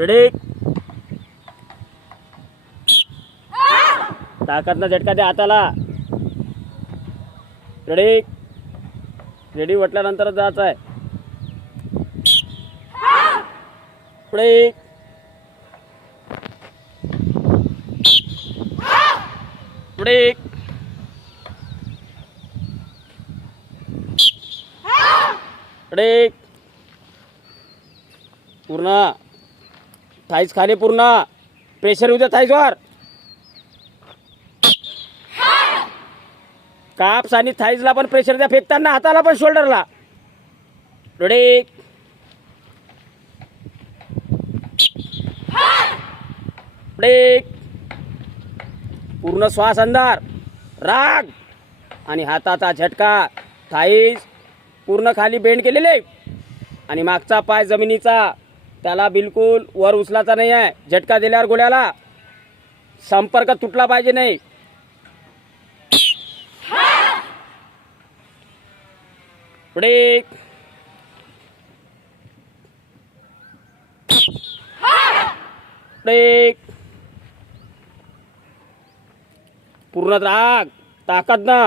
Ready ताकदनं झटका द्या हाताला. रेडी रेडी म्हटल्यानंतरच जायचं आहे पुढे पुढे पुढे पूर्ण. थाईज खाली पूर्ण. प्रेशर उद्या थाईजवर. काप्स आणि थाईजला पण प्रेशर द्या. फेकताना हाताला पण शोल्डरला रेडी ब्रेक पूर्ण श्वास अंधार. राग. आणि हाताचा झटका. थाईज पूर्ण खाली बेंड केलेले. आणि मागचा पाय जमिनीचा. त्याला बिलकुल वर उचलाचा नाही आहे. झटका दिल्यावर गोळ्याला. संपर्क तुटला पाहिजे नाही. पुढे पूर्ण राग ताकद ना.